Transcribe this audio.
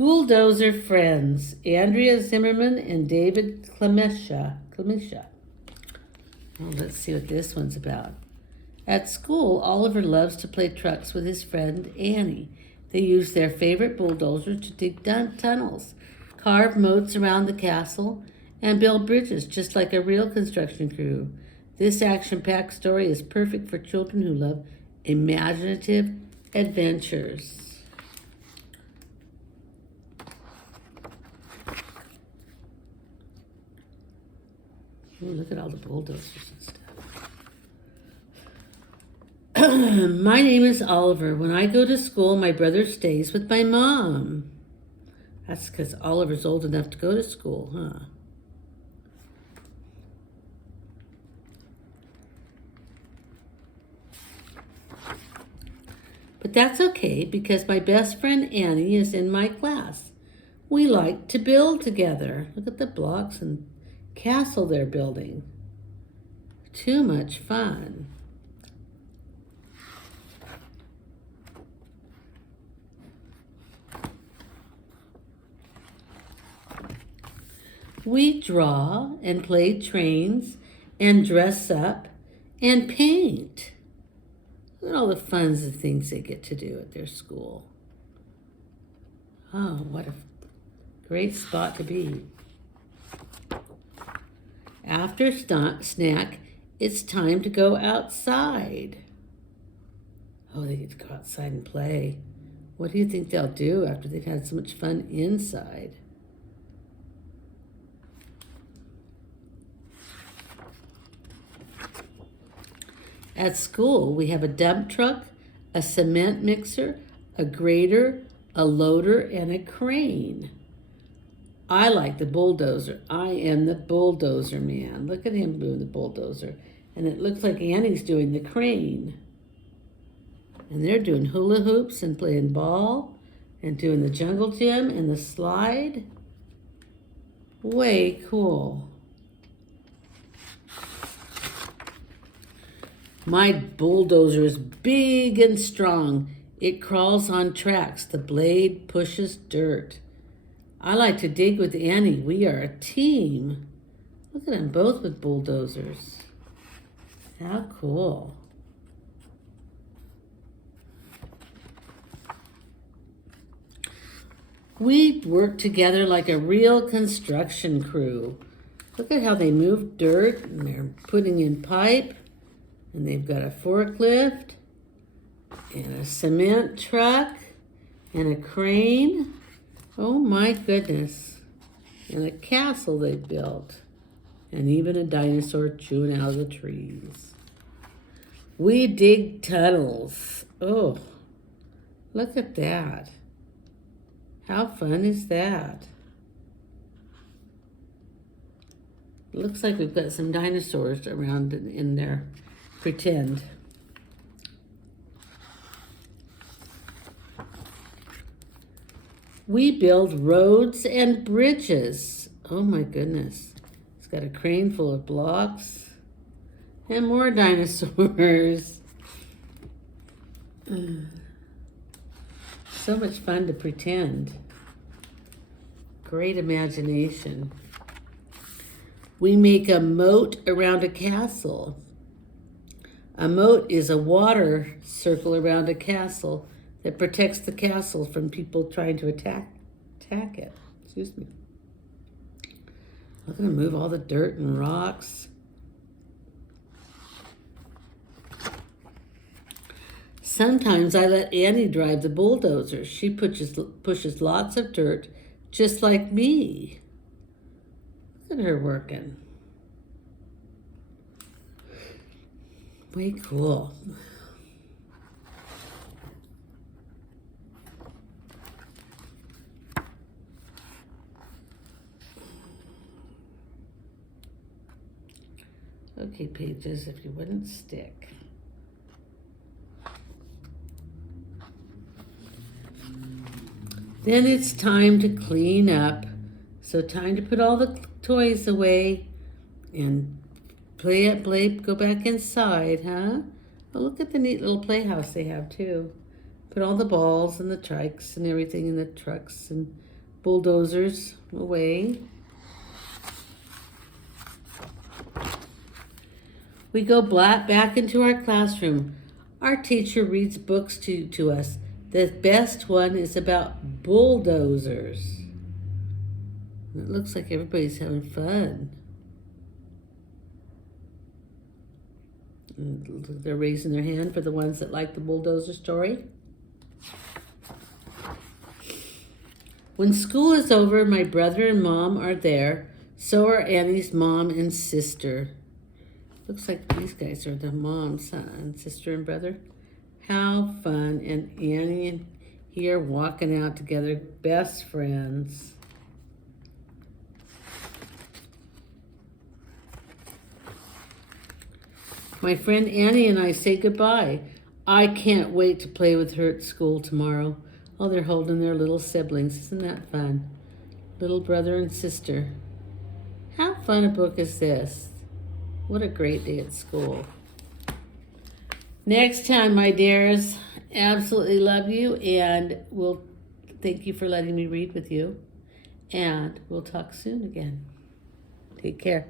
Bulldozer Friends, Andrea Zimmerman and David Clemesha. Oh, let's see what this one's about. At school, Oliver loves to play trucks with his friend Annie. They use their favorite bulldozer to dig tunnels, carve moats around the castle, and build bridges just like a real construction crew. This action-packed story is perfect for children who love imaginative adventures. Ooh, look at all the bulldozers and stuff. My name is Oliver. When I go to school, my brother stays with my mom. That's because Oliver's old enough to go to school, huh? But that's okay because my best friend Annie is in my class. We like to build together. Look at the blocks and castle they're building. Too much fun. We draw and play trains and dress up and paint. Look at all the fun things they get to do at their school. Oh, what a great spot to be. After snack, it's time to go outside. Oh, they get to go outside and play. What do you think they'll do after they've had so much fun inside? At school, we have a dump truck, a cement mixer, a grader, a loader, and a crane. I like the bulldozer. I am the bulldozer man. Look at him doing the bulldozer. And it looks like Annie's doing the crane. And they're doing hula hoops and playing ball and doing the jungle gym and the slide. Way cool. My bulldozer is big and strong. It crawls on tracks. The blade pushes dirt. I like to dig with Annie. We are a team. Look at them both with bulldozers. How cool. We work together like a real construction crew. Look at how they move dirt and they're putting in pipe. And they've got a forklift and a cement truck and a crane. Oh my goodness. And a castle they built. And even a dinosaur chewing out of the trees. We dig tunnels. Oh, look at that. How fun is that? Looks like we've got some dinosaurs around in there. Pretend. We build roads and bridges. Oh my goodness. It's got a crane full of blocks and more dinosaurs. So much fun to pretend. Great imagination. We make a moat around a castle. A moat is a water circle around a castle that protects the castle from people trying to attack it. Excuse me. I'm going to move all the dirt and rocks. Sometimes I let Annie drive the bulldozer. She pushes lots of dirt just like me. Look at her working. Way cool. Okay, pages, if you wouldn't stick. Then it's time to clean up. So time to put all the toys away and go back inside, huh? Oh, look at the neat little playhouse they have too. Put all the balls and the trikes and everything in the trucks and bulldozers away. We go back into our classroom. Our teacher reads books to us. The best one is about bulldozers. It looks like everybody's having fun. And they're raising their hand for the ones that like the bulldozer story. When school is over, my brother and mom are there. So are Annie's mom and sister. Looks like these guys are the mom, son, sister, and brother. How fun. And Annie and he are walking out together, best friends. My friend Annie and I say goodbye. I can't wait to play with her at school tomorrow. Oh, they're holding their little siblings. Isn't that fun? Little brother and sister. How fun a book is this? What a great day at school. Next time, my dears, absolutely love you, and we'll thank you for letting me read with you. And we'll talk soon again. Take care.